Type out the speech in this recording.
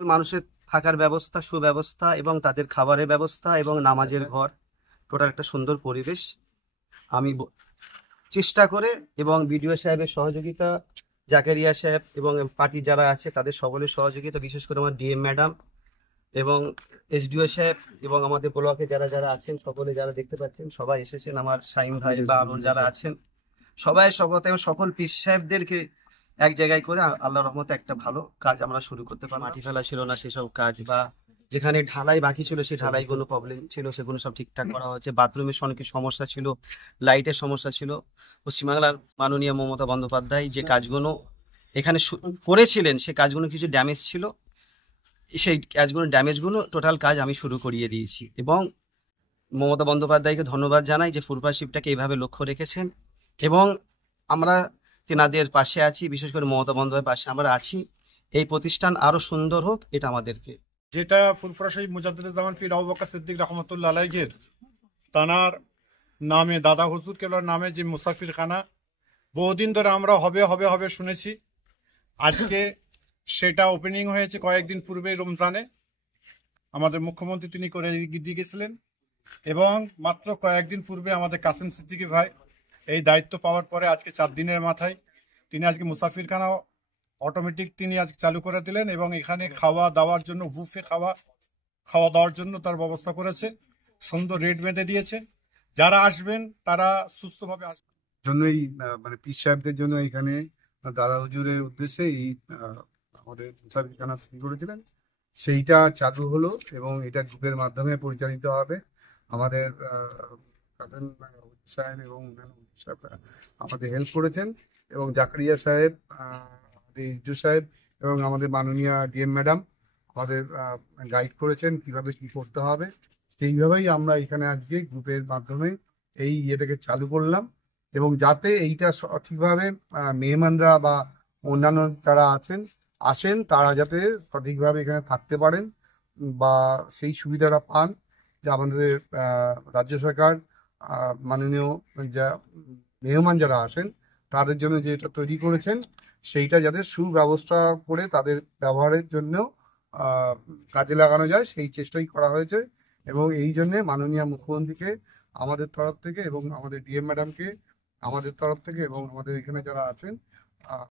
মানুষের থাকার ব্যবস্থা, সুব্যবস্থা এবং তাদের খাবারের ব্যবস্থা এবং নামাজের ঘর, টোটাল একটা সুন্দর পরিবেশ আমি চেষ্টা করে এবং বিডিও সাহেবের সহযোগিতা, জাকারিয়া সাহেব এবং পার্টির যারা আছে তাদের সকলের সহযোগিতা, বিশেষ করে আমার ডিএম ম্যাডাম এবং এসডিও সাহেব এবং আমাদের ব্লকে যারা যারা আছেন সকলে যারা দেখতে পাচ্ছেন সবাই এসেছেন, আমার শাইম ভাই বা আরো যারা আছেন সবাই শপথ এবং সকল পীর সাহেবদেরকে এক জায়গায় করে আল্লাহর রহমতে একটা ভালো কাজ আমরা শুরু করতে পারি। মাটি ফেলা ছিল না সেসব কাজ, বা যেখানে ঢালাই বাকি ছিল সেই ঢালাই কোনো প্রবলেম ছিল সেগুলো সব ঠিকঠাক করা হচ্ছে। বাথরুমের অনেক সমস্যা ছিল, লাইটের সমস্যা ছিল। পশ্চিমবাংলার মাননীয় মমতা বন্দ্যোপাধ্যায় যে কাজগুলো এখানে করেছিলেন সে কাজগুলো কিছু ড্যামেজ ছিল, সেই কাজগুলো ড্যামেজগুলো টোটাল কাজ আমি শুরু করিয়ে দিয়েছি এবং মমতা বন্দ্যোপাধ্যায়কে ধন্যবাদ জানাই যে ফুরফাশিপটাকে এইভাবে লক্ষ্য রেখেছেন এবং আমরা তেনাদের পাশে আছি, বিশেষ করে মমতা বন্দ্যোপাধ্যায়ের পাশে আমরা আছি। এই প্রতিষ্ঠান আরো সুন্দর হোক, এটা আমাদেরকে। যেটা ফুরফুরা শহীদ মুজাদ্দিদুজ্জামান পীর আবু বকর সিদ্দিক রহমতুল্লাহ আলাইহির তানার নামে, দাদা হুজুর কেবলার নামে যে মুসাফির খানা বহুদিন ধরে আমরা হবে হবে হবে শুনেছি, আজকে সেটা ওপেনিং হয়েছে কয়েকদিন পূর্বে রমজানে। আমাদের মুখ্যমন্ত্রী তিনি করে দিয়ে গেছিলেন এবং মাত্র কয়েকদিন পূর্বে আমাদের কাসিম সিদ্দিকী ভাই এই দায়িত্ব পাওয়ার পরে আজকে 4 দিনের মাথায় তিনি আজকে মুসাফিরখানা অটোমেটিক তিনি আজকে চালু করে দিলেন এবং এখানে খাওয়া দাওয়ার জন্য বুফে খাওয়া দাওয়ার জন্য তার ব্যবস্থা করেছে, সুন্দর রেট বেঁধে দিয়েছে। যারা আসবেন তারা সুস্থভাবে আসবেন জন্যই মানে পীর সাহেবদের জন্য এখানে দাদা হুজুরের উদ্দেশ্যে এই আমাদের মুসাফিরখানা তৈরি করেছিলেন, সেইটা চালু হলো এবং এটা গ্রুপের মাধ্যমে পরিচালিত হবে। আমাদের কাজল সাহেব এবং সাহেবরা আমাদের হেল্প করেছেন এবং জাকারিয়া সাহেব, আমাদের ইজু সাহেব এবং আমাদের মাননীয় ডিএম ম্যাডাম আমাদের গাইড করেছেন কিভাবে কি করতে হবে। সেইভাবেই আমরা এখানে আজকে গ্রুপের মাধ্যমে এই ইয়েটাকে চালু করলাম এবং যাতে এইটা সঠিকভাবে মেহমানরা বা অন্যান্য যারা আসেন তারা যাতে সঠিকভাবে এখানে থাকতে পারেন বা সেই সুবিধাটা পান। যে আমাদের রাজ্য সরকার মাননীয় যা মেহমান যারা আসেন তাদের জন্য যে এটা তৈরি করেছেন সেইটা যাতে সুব্যবস্থা করে তাদের ব্যবহারের জন্য কাজে লাগানো যায় সেই চেষ্টাই করা হয়েছে এবং এই জন্যে মাননীয় মুখ্যমন্ত্রীকে আমাদের তরফ থেকে এবং আমাদের ডিএম ম্যাডামকে আমাদের তরফ থেকে এবং আমাদের এখানে যারা আছেন